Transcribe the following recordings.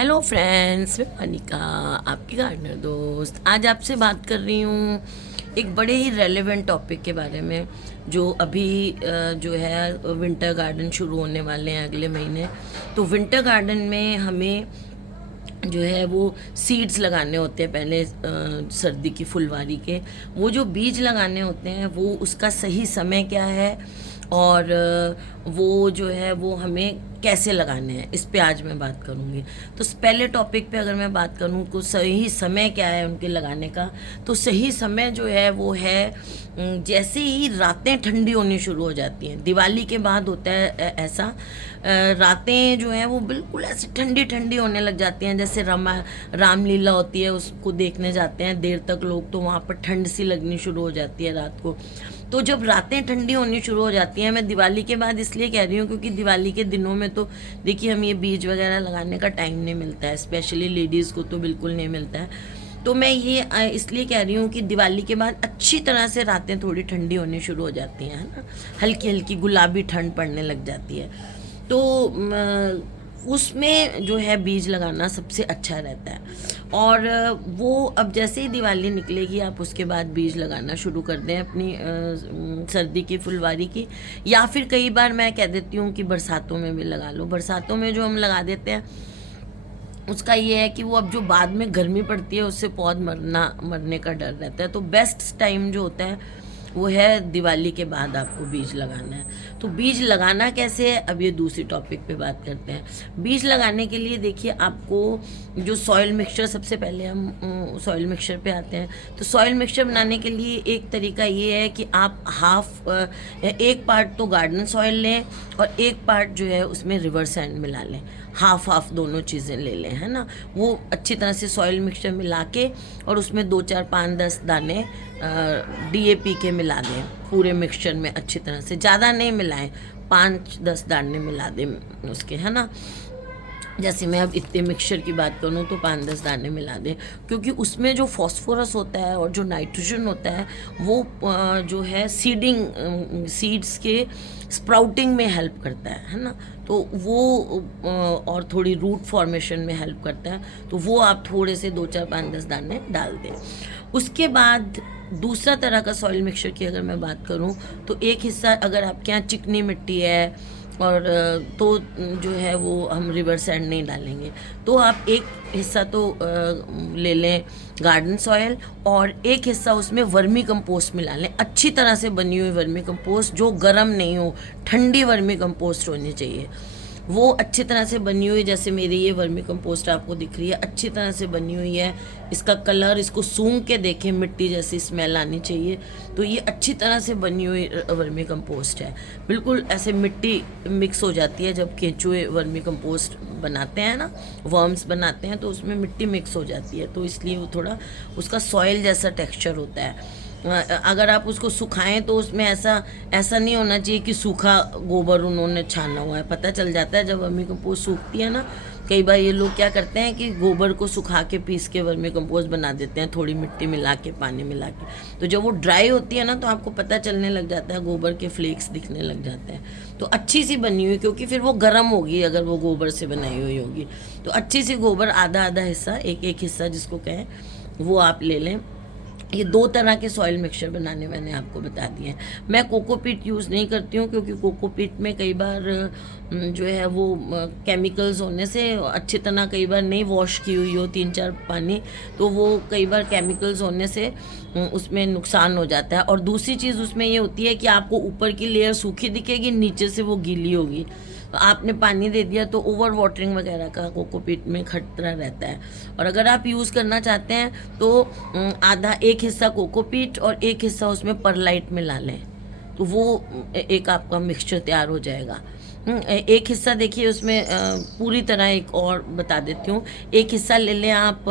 Hello friends, मैं अनिका, आपकी gardener दोस्त। आज आपसे बात कर रही हूँ एक बड़े ही रेलेवेंट टॉपिक के बारे में, जो अभी जो है विंटर गार्डन शुरू होने वाले हैं अगले महीने। तो विंटर गार्डन में हमें जो है वो सीड्स लगाने होते हैं पहले, सर्दी की फुलवारी के। वो जो बीज लगाने होते हैं वो उसका सही समय क्या है, और वो जो है वो हमें कैसे लगाने हैं, इस पे आज मैं बात करूँगी। तो पहले टॉपिक पे अगर मैं बात करूँ तो सही समय क्या है उनके लगाने का, तो सही समय जो है वो है जैसे ही रातें ठंडी होनी शुरू हो जाती हैं। दिवाली के बाद होता है ऐसा, रातें जो हैं वो बिल्कुल ऐसे ठंडी ठंडी होने लग जाती हैं, जैसे रामलीला होती है उसको देखने जाते हैं देर तक लोग, तो वहाँ पर ठंड सी लगनी शुरू हो जाती है रात को। तो जब रातें ठंडी होनी शुरू हो जाती हैं, मैं दिवाली के बाद इसलिए कह रही हूँ क्योंकि दिवाली के दिनों में तो देखिए हम ये बीज वगैरह लगाने का टाइम नहीं मिलता है, स्पेशली लेडीज़ को तो बिल्कुल नहीं मिलता है। तो मैं ये इसलिए कह रही हूँ कि दिवाली के बाद अच्छी तरह से रातें थोड़ी ठंडी होनी शुरू हो जाती हैं, है ना, हल्की हल्की गुलाबी ठंड पड़ने लग जाती है। तो उसमें जो है बीज लगाना सबसे अच्छा रहता है। और वो अब जैसे ही दिवाली निकलेगी आप उसके बाद बीज लगाना शुरू कर दें अपनी सर्दी की फुलवारी की, या फिर कई बार मैं कह देती हूँ कि बरसातों में भी लगा लो। बरसातों में जो हम लगा देते हैं उसका ये है कि वो अब जो बाद में गर्मी पड़ती है उससे पौध मरने का डर रहता है। तो बेस्ट टाइम जो होता है वो है दिवाली के बाद आपको बीज लगाना है। तो बीज लगाना कैसे है, अब ये दूसरी टॉपिक पे बात करते हैं। बीज लगाने के लिए देखिए आपको जो सॉइल मिक्सचर, सबसे पहले हम सॉइल मिक्सचर पे आते हैं। तो सॉइल मिक्सचर बनाने के लिए एक तरीका ये है कि आप एक पार्ट तो गार्डन सॉइल लें और एक पार्ट जो है उसमें रिवर सैंड मिला लें, हाफ हाफ दोनों चीज़ें ले लें, है ना। वो अच्छी तरह से सॉइल मिक्सचर मिला के और उसमें 2 4 5 10 दाने DAP के मिला दें पूरे मिक्सचर में अच्छी तरह से, ज़्यादा नहीं मिलाएं, 5 10 दाने मिला दें उसके, है ना। जैसे मैं अब इतने मिक्सचर की बात करूँ तो 5 10 दाने मिला दें, क्योंकि उसमें जो फॉस्फोरस होता है और जो नाइट्रोजन होता है वो जो है सीड्स के स्प्राउटिंग में हेल्प करता है ना। तो वो और थोड़ी रूट फॉर्मेशन में हेल्प करता है। तो वो आप थोड़े से 2 4 5 10 दाने डाल दें। उसके बाद दूसरा तरह का सॉइल मिक्सचर की अगर मैं बात करूं तो एक हिस्सा अगर आपके यहाँ चिकनी मिट्टी है और तो जो है वो हम रिवर सैंड नहीं डालेंगे, तो आप एक हिस्सा तो ले लें गार्डन सॉयल और एक हिस्सा उसमें वर्मी कंपोस्ट मिला लें, अच्छी तरह से बनी हुई वर्मी कंपोस्ट जो गर्म नहीं हो, ठंडी वर्मी कंपोस्ट होनी चाहिए। वो अच्छी तरह से बनी हुई, जैसे मेरी ये वर्मी कंपोस्ट आपको दिख रही है, अच्छी तरह से बनी हुई है। इसका कलर, इसको सूंघ के देखें, मिट्टी जैसी स्मेल आनी चाहिए। तो ये अच्छी तरह से बनी हुई वर्मी कंपोस्ट है, बिल्कुल ऐसे मिट्टी मिक्स हो जाती है जब केंचुए वर्मी कंपोस्ट बनाते हैं ना, वर्म्स बनाते हैं, तो उसमें मिट्टी मिक्स हो जाती है, तो इसलिए वो थोड़ा उसका सॉइल जैसा टेक्सचर होता है। अगर आप उसको सुखाएं तो उसमें ऐसा नहीं होना चाहिए कि सूखा गोबर उन्होंने छाना हुआ है, पता चल जाता है जब वर्मी कंपोस्ट सूखती है ना। कई बार ये लोग क्या करते हैं कि गोबर को सुखा के पीस के वर्मी कंपोस्ट बना देते हैं, थोड़ी मिट्टी मिला के, पानी मिला के। तो जब वो ड्राई होती है ना तो आपको पता चलने लग जाता है, गोबर के फ्लेक्स दिखने लग जाते हैं। तो अच्छी सी बनी हुई, क्योंकि फिर वो गर्म होगी अगर वो गोबर से बनाई हुई होगी। तो अच्छी सी गोबर, आधा आधा हिस्सा, एक एक हिस्सा जिसको कहें, वो आप ले लें। ये 2 तरह के सॉइल मिक्सचर बनाने मैंने आपको बता दिए हैं। मैं कोकोपीट यूज़ नहीं करती हूँ क्योंकि कोकोपीट में कई बार जो है वो केमिकल्स होने से अच्छी तरह कई बार नहीं वॉश की हुई हो 3 4 पानी, तो वो कई बार केमिकल्स होने से उसमें नुकसान हो जाता है। और दूसरी चीज़ उसमें ये होती है कि आपको ऊपर की लेयर सूखी दिखेगी, नीचे से वो गीली होगी। तो आपने पानी दे दिया तो ओवर वाटरिंग वगैरह का कोकोपीट में खतरा रहता है। और अगर आप यूज़ करना चाहते हैं तो आधा, एक हिस्सा कोकोपीट और एक हिस्सा उसमें परलाइट मिला लें, तो वो एक आपका मिक्सचर तैयार हो जाएगा। एक हिस्सा देखिए उसमें पूरी तरह, एक और बता देती हूँ, एक हिस्सा ले लें आप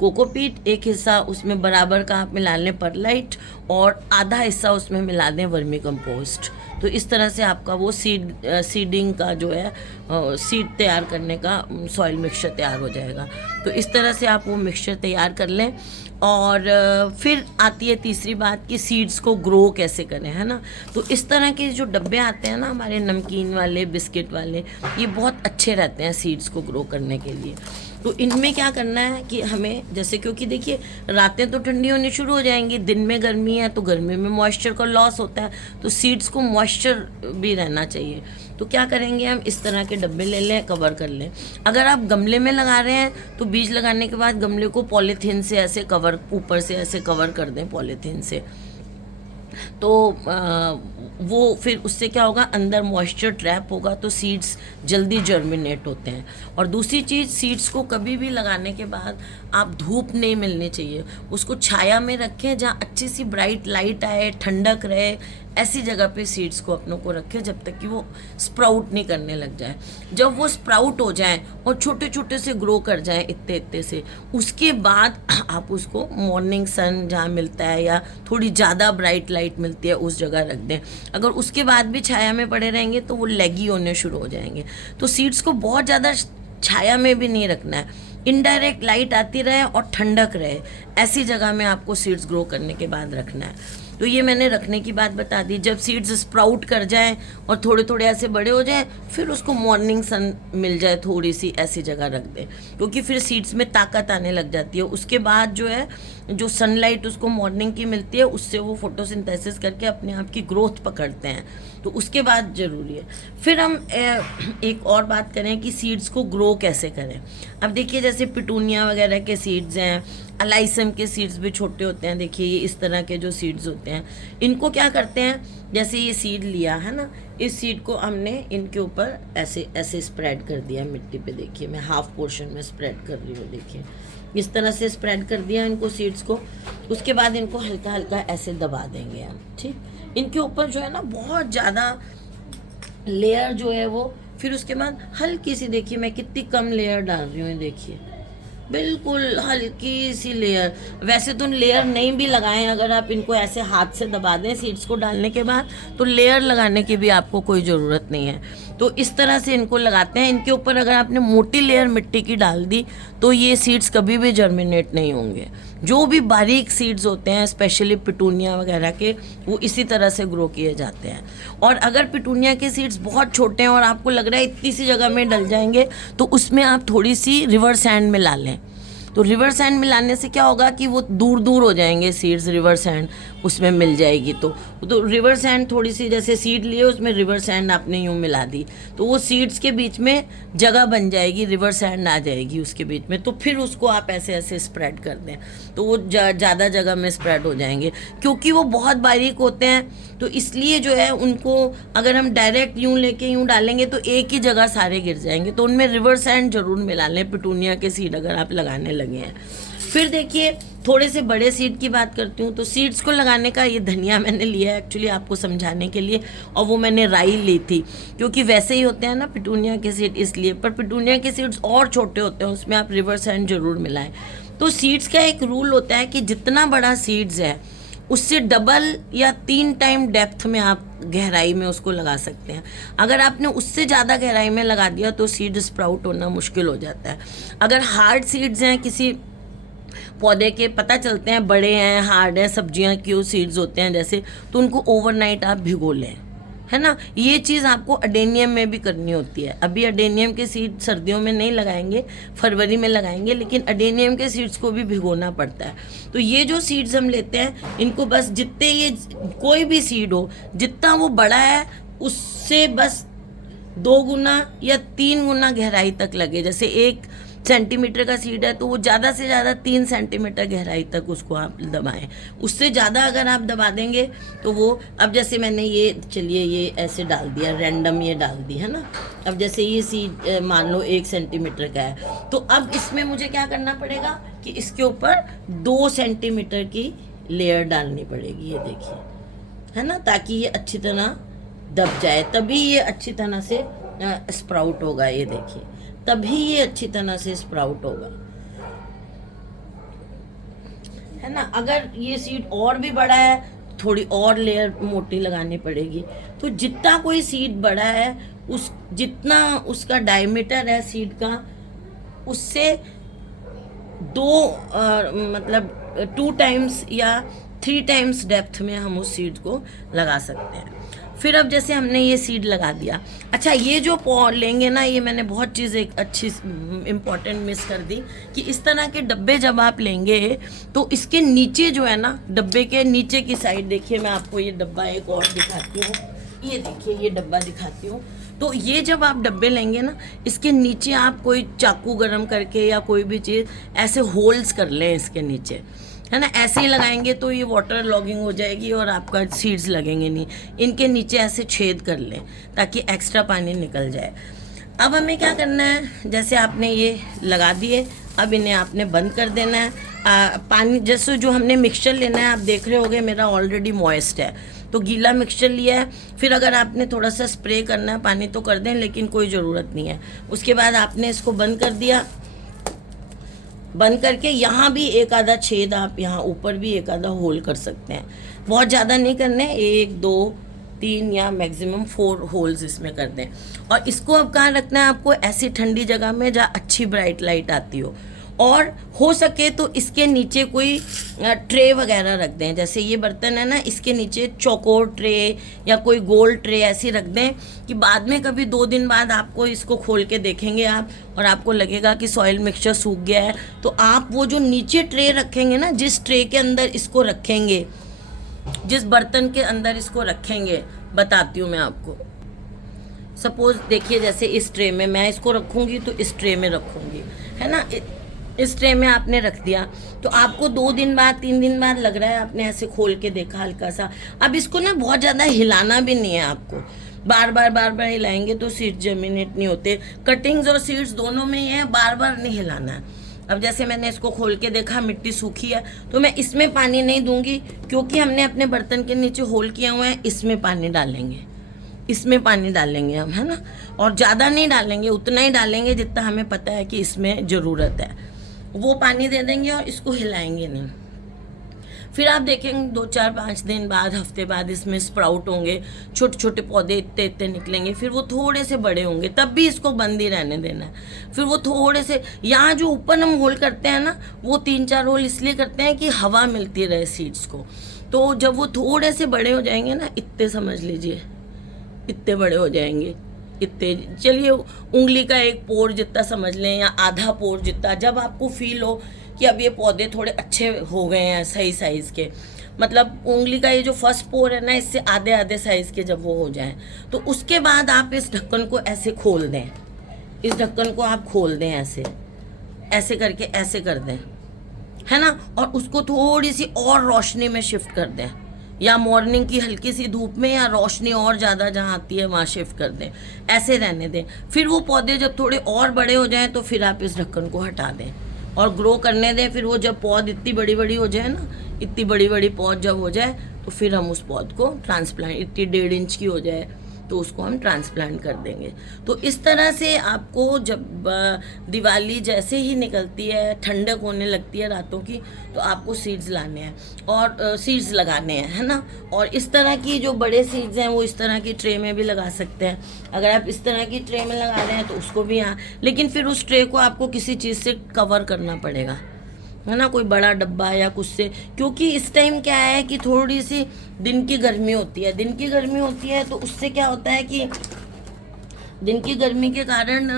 कोकोपीट, एक हिस्सा उसमें बराबर का आप मिला लें परलाइट और आधा हिस्सा उसमें मिला दें वर्मी कंपोस्ट। तो इस तरह से आपका वो सीडिंग का जो है सीड तैयार करने का सॉइल मिक्सचर तैयार हो जाएगा। तो इस तरह से आप वो मिक्सचर तैयार कर लें। और फिर आती है तीसरी बात कि सीड्स को ग्रो कैसे करें, है ना। तो इस तरह के जो डब्बे आते हैं ना हमारे नमकीन वाले, बिस्किट वाले, ये बहुत अच्छे रहते हैं सीड्स को ग्रो करने के लिए। तो इनमें क्या करना है कि हमें जैसे, क्योंकि देखिए रातें तो ठंडी होनी शुरू हो जाएंगी, दिन में गर्मी है तो गर्मी में मॉइस्चर का लॉस होता है, तो सीड्स को मॉइस्चर भी रहना चाहिए। तो क्या करेंगे, हम इस तरह के डब्बे ले लें, कवर कर लें। अगर आप गमले में लगा रहे हैं तो बीज लगाने के बाद गमले को पॉलीथीन से ऐसे कवर, ऊपर से ऐसे कवर कर दें पॉलीथीन से। तो वो फिर उससे क्या होगा, अंदर मॉइस्चर ट्रैप होगा तो सीड्स जल्दी जर्मिनेट होते हैं। और दूसरी चीज़, सीड्स को कभी भी लगाने के बाद आप धूप नहीं मिलनी चाहिए, उसको छाया में रखें जहाँ अच्छी सी ब्राइट लाइट आए, ठंडक रहे, ऐसी जगह पे सीड्स को अपनों को रखें जब तक कि वो स्प्राउट नहीं करने लग जाए। जब वो स्प्राउट हो जाएं और छोटे छोटे से ग्रो कर जाएं इतने इतने से, उसके बाद आप उसको मॉर्निंग सन जहाँ मिलता है या थोड़ी ज़्यादा ब्राइट लाइट मिलती है उस जगह रख दें। अगर उसके बाद भी छाया में पड़े रहेंगे तो वो लेगी होने शुरू हो जाएंगे। तो सीड्स को बहुत ज़्यादा छाया में भी नहीं रखना है, इनडायरेक्ट लाइट आती रहे और ठंडक रहे, ऐसी जगह में आपको सीड्स ग्रो करने के बाद रखना है। तो ये मैंने रखने की बात बता दी। जब सीड्स स्प्राउट कर जाएं और थोड़े थोड़े ऐसे बड़े हो जाएं, फिर उसको मॉर्निंग सन मिल जाए थोड़ी सी, ऐसी जगह रख दें, क्योंकि फिर सीड्स में ताकत आने लग जाती है। उसके बाद जो है, जो सनलाइट उसको मॉर्निंग की मिलती है, उससे वो फोटोसिंथेसिस करके अपने आप की ग्रोथ पकड़ते हैं, तो उसके बाद ज़रूरी है। फिर हम एक और बात करें कि सीड्स को ग्रो कैसे करें। अब देखिए जैसे पिटूनिया वगैरह के सीड्स हैं, अलाइसम के सीड्स भी छोटे होते हैं, देखिए ये इस तरह के जो सीड्स होते हैं, इनको क्या करते हैं, जैसे ये सीड लिया है ना, इस सीड को हमने इनके ऊपर ऐसे ऐसे स्प्रेड कर दिया मिट्टी पे। देखिए मैं हाफ पोर्शन में स्प्रेड कर रही हूँ, देखिए इस तरह से स्प्रेड कर दिया इनको सीड्स को। उसके बाद इनको हल्का हल्का ऐसे दबा देंगे हम, ठीक। इनके ऊपर जो है ना बहुत ज़्यादा लेयर जो है वो, फिर उसके बाद हल्की सी, देखिए मैं कितनी कम लेयर डाल रही हूँ, देखिए बिल्कुल हल्की सी लेयर। वैसे तो लेयर नहीं भी लगाएं, अगर आप इनको ऐसे हाथ से दबा दें सीड्स को डालने के बाद, तो लेयर लगाने की भी आपको कोई ज़रूरत नहीं है। तो इस तरह से इनको लगाते हैं। इनके ऊपर अगर आपने मोटी लेयर मिट्टी की डाल दी तो ये सीड्स कभी भी जर्मिनेट नहीं होंगे। जो भी बारीक सीड्स होते हैं, स्पेशली पिटूनिया वगैरह के, वो इसी तरह से ग्रो किए जाते हैं। और अगर पिटूनिया के सीड्स बहुत छोटे हैं और आपको लग रहा है इतनी सी जगह में डल जाएंगे, तो उसमें आप थोड़ी सी रिवर सैंड मिला लें। तो रिवर सैंड मिलाने से क्या होगा कि वो दूर दूर हो जाएंगे सीड्स, रिवर सैंड उसमें मिल जाएगी। तो रिवर सैंड थोड़ी सी, जैसे सीड लिए उसमें रिवर सैंड आपने यूँ मिला दी, तो वो सीड्स के बीच में जगह बन जाएगी, रिवर सैंड आ जाएगी उसके बीच में। तो फिर उसको आप ऐसे ऐसे स्प्रेड कर दें तो वो ज़्यादा जगह में स्प्रेड हो जाएंगे। क्योंकि वो बहुत बारीक होते हैं तो इसलिए जो है उनको अगर हम डायरेक्ट यूँ लेके यूँ डालेंगे तो एक ही जगह सारे गिर जाएंगे। तो उनमें रिवर सैंड जरूर मिला लें पिटूनिया के सीड अगर आप लगाने लगे हैं। फिर देखिए थोड़े से बड़े सीड की बात करती हूँ। तो सीड्स को लगाने का, ये धनिया मैंने लिया है एक्चुअली आपको समझाने के लिए, और वो मैंने राई ली थी, क्योंकि वैसे ही होते हैं ना पिटूनिया के सीड, इसलिए। पर पिटूनिया के सीड्स और छोटे होते हैं, उसमें आप रिवर सैंड जरूर मिलाएं। तो सीड्स का एक रूल होता है कि जितना बड़ा सीड्स है उससे डबल या 3 टाइम डेप्थ में आप गहराई में उसको लगा सकते हैं। अगर आपने उससे ज़्यादा गहराई में लगा दिया तो सीड स्प्राउट होना मुश्किल हो जाता है। अगर हार्ड सीड्स हैं किसी पौधे के, पता चलते हैं बड़े हैं, हार्ड हैं, सब्जियां के सीड्स होते हैं जैसे, तो उनको ओवरनाइट आप भिगो लें, है ना। ये चीज़ आपको अडेनियम में भी करनी होती है। अभी अडेनियम के सीड सर्दियों में नहीं लगाएंगे, फरवरी में लगाएंगे, लेकिन अडेनियम के सीड्स को भी भिगोना पड़ता है। तो ये जो सीड्स हम लेते हैं, इनको बस जितने, ये कोई भी सीड हो, जितना वो बड़ा है उससे बस 2 गुना या 3 गुना गहराई तक लगे। जैसे 1 सेंटीमीटर का सीड है तो वो ज़्यादा से ज़्यादा 3 सेंटीमीटर गहराई तक उसको आप दबाएं। उससे ज़्यादा अगर आप दबा देंगे तो वो, अब जैसे मैंने ये, चलिए ये ऐसे डाल दिया, रैंडम ये डाल दी, है ना। अब जैसे ये सीड मान लो 1 सेंटीमीटर का है, तो अब इसमें मुझे क्या करना पड़ेगा कि इसके ऊपर 2 सेंटीमीटर की लेयर डालनी पड़ेगी, ये देखिए, है ना, ताकि ये अच्छी तरह दब जाए, तभी ये अच्छी तरह से स्प्राउट होगा। ये देखिए, तभी ये अच्छी तरह से स्प्राउट होगा, है ना। अगर ये सीड और भी बड़ा है, थोड़ी और लेयर मोटी लगानी पड़ेगी। तो जितना कोई सीड बड़ा है उस जितना उसका डायमीटर है सीड का, उससे मतलब 2 टाइम्स या 3 टाइम्स डेप्थ में हम उस सीड को लगा सकते हैं। फिर अब जैसे हमने ये सीड लगा दिया, अच्छा ये जो पॉट लेंगे ना, ये मैंने बहुत चीज़ एक अच्छी इम्पॉर्टेंट मिस कर दी कि इस तरह के डब्बे जब आप लेंगे तो इसके नीचे जो है ना, डब्बे के नीचे की साइड देखिए, मैं आपको ये डब्बा एक और दिखाती हूँ, ये देखिए ये डब्बा दिखाती हूँ। तो ये जब आप डब्बे लेंगे ना, इसके नीचे आप कोई चाकू गरम करके या कोई भी चीज़ ऐसे होल्स कर लें इसके नीचे, है ना। ऐसे ही लगाएंगे तो ये वाटर लॉगिंग हो जाएगी और आपका सीड्स लगेंगे नहीं। इनके नीचे ऐसे छेद कर लें ताकि एक्स्ट्रा पानी निकल जाए। अब हमें क्या करना है, जैसे आपने ये लगा दिए, अब इन्हें आपने बंद कर देना है। पानी जैसे जो हमने मिक्सचर लेना है, आप देख रहे होगे मेरा ऑलरेडी मॉइस्ट है, तो गीला मिक्सचर लिया है। फिर अगर आपने थोड़ा सा स्प्रे करना है पानी तो कर दें, लेकिन कोई ज़रूरत नहीं है। उसके बाद आपने इसको बंद कर दिया। बंद करके यहाँ भी एक आधा छेद, आप यहाँ ऊपर भी एक आधा होल कर सकते हैं। बहुत ज़्यादा नहीं करने, 1 2 3 या मैक्सिमम 4 होल्स इसमें कर दें। और इसको अब कहाँ रखना है आपको, ऐसी ठंडी जगह में जहाँ अच्छी ब्राइट लाइट आती हो, और हो सके तो इसके नीचे कोई ट्रे वगैरह रख दें। जैसे ये बर्तन है ना, इसके नीचे चौकोर ट्रे या कोई गोल ट्रे ऐसी रख दें कि बाद में कभी 2 दिन बाद आपको इसको खोल के देखेंगे आप, और आपको लगेगा कि सॉइल मिक्सचर सूख गया है, तो आप वो जो नीचे ट्रे रखेंगे ना, जिस ट्रे के अंदर इसको रखेंगे, जिस बर्तन के अंदर इसको रखेंगे, बताती हूँ मैं आपको। सपोज देखिए, जैसे इस ट्रे में मैं इसको रखूँगी तो इस ट्रे में रखूँगी, है ना। इस ट्रे में आपने रख दिया तो आपको 2 दिन बाद 3 दिन बाद लग रहा है, आपने ऐसे खोल के देखा हल्का सा। अब इसको ना बहुत ज़्यादा हिलाना भी नहीं है आपको, बार बार हिलाएंगे तो सीड्स जर्मिनेट नहीं होते। कटिंग्स और सीड्स दोनों में ही है, बार बार नहीं हिलाना है। अब जैसे मैंने इसको खोल के देखा, मिट्टी सूखी है, तो मैं इसमें पानी नहीं दूंगी, क्योंकि हमने अपने बर्तन के नीचे होल किया हुआ है, इसमें पानी डालेंगे, इसमें पानी डालेंगे हम, है ना। और ज़्यादा नहीं डालेंगे, उतना ही डालेंगे जितना हमें पता है कि इसमें ज़रूरत है, वो पानी दे देंगे और इसको हिलाएंगे नहीं। फिर आप देखेंगे 2 4 5 दिन बाद, हफ्ते बाद इसमें स्प्राउट होंगे, छोटे छोटे पौधे इतने इतने निकलेंगे। फिर वो थोड़े से बड़े होंगे, तब भी इसको बंद ही रहने देना है। फिर वो थोड़े से, यहाँ जो ऊपर हम होल करते हैं ना, वो 3 4 होल इसलिए करते हैं कि हवा मिलती रहे सीड्स को। तो जब वो थोड़े से बड़े हो जाएंगे ना, इतने समझ लीजिए, इतने बड़े हो जाएंगे, इतने, चलिए उंगली का एक पोर जितना समझ लें या आधा पोर जितना, जब आपको फील हो कि अब ये पौधे थोड़े अच्छे हो गए हैं, सही साइज़ के, मतलब उंगली का ये जो फर्स्ट पोर है ना, इससे आधे आधे साइज़ के जब वो हो जाएं, तो उसके बाद आप इस ढक्कन को ऐसे खोल दें। इस ढक्कन को आप खोल दें, ऐसे ऐसे करके ऐसे कर दें, है ना। और उसको थोड़ी सी और रोशनी में शिफ्ट कर दें, या मॉर्निंग की हल्की सी धूप में, या रोशनी और ज़्यादा जहाँ आती है वहाँ शिफ्ट कर दें, ऐसे रहने दें। फिर वो पौधे जब थोड़े और बड़े हो जाएं तो फिर आप इस ढक्कन को हटा दें और ग्रो करने दें। फिर वो जब पौध इतनी बड़ी बड़ी हो जाए ना, इतनी बड़ी बड़ी पौध जब हो जाए, तो फिर हम उस पौध को ट्रांसप्लांट, इतनी 1.5 इंच की हो जाए तो उसको हम ट्रांसप्लांट कर देंगे। तो इस तरह से आपको जब दिवाली जैसे ही निकलती है, ठंडक होने लगती है रातों की, तो आपको सीड्स लाने हैं और सीड्स लगाने हैं, है ना। और इस तरह की जो बड़े सीड्स हैं वो इस तरह की ट्रे में भी लगा सकते हैं। अगर आप इस तरह की ट्रे में लगा रहे हैं तो उसको भी यहाँ, लेकिन फिर उस ट्रे को आपको किसी चीज़ से कवर करना पड़ेगा, है ना, कोई बड़ा डब्बा या कुछ से, क्योंकि इस टाइम क्या है कि थोड़ी सी दिन की गर्मी होती है। दिन की गर्मी होती है तो उससे क्या होता है कि दिन की गर्मी के कारण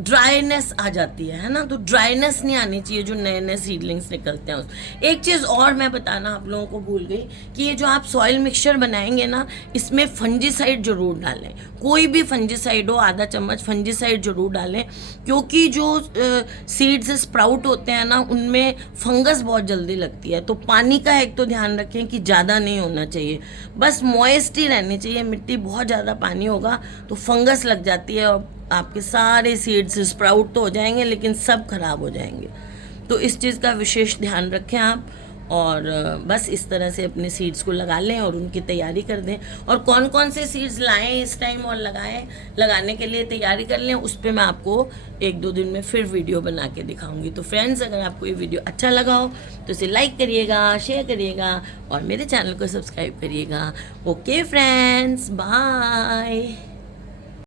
ड्राईनेस आ जाती है ना। तो ड्राईनेस नहीं आनी चाहिए जो नए नए सीडलिंग्स निकलते हैं उस। एक चीज़ और मैं बताना आप लोगों को भूल गई कि ये जो आप सॉइल मिक्सचर बनाएंगे ना, इसमें फंजीसाइड जरूर डालें। कोई भी फंजीसाइड हो, आधा चम्मच फंजीसाइड जरूर डालें, क्योंकि जो सीड्स स्प्राउट होते हैं ना, उनमें फंगस बहुत जल्दी लगती है। तो पानी का एक तो ध्यान रखें कि ज़्यादा नहीं होना चाहिए, बस मॉइस्ट ही रहनी चाहिए। मिट्टी बहुत ज़्यादा पानी होगा तो फंगस लग जाती है और आपके सारे सीड्स स्प्राउट तो हो जाएंगे लेकिन सब खराब हो जाएंगे। तो इस चीज़ का विशेष ध्यान रखें आप। और बस इस तरह से अपने सीड्स को लगा लें और उनकी तैयारी कर दें। और कौन कौन से सीड्स लाएं इस टाइम और लगाने के लिए तैयारी कर लें, उस पर मैं आपको 1-2 दिन में फिर वीडियो बना के दिखाऊंगी। तो फ्रेंड्स, अगर आपको ये वीडियो अच्छा लगा हो तो इसे लाइक करिएगा, शेयर करिएगा और मेरे चैनल को सब्सक्राइब करिएगा। Okay friends, bye.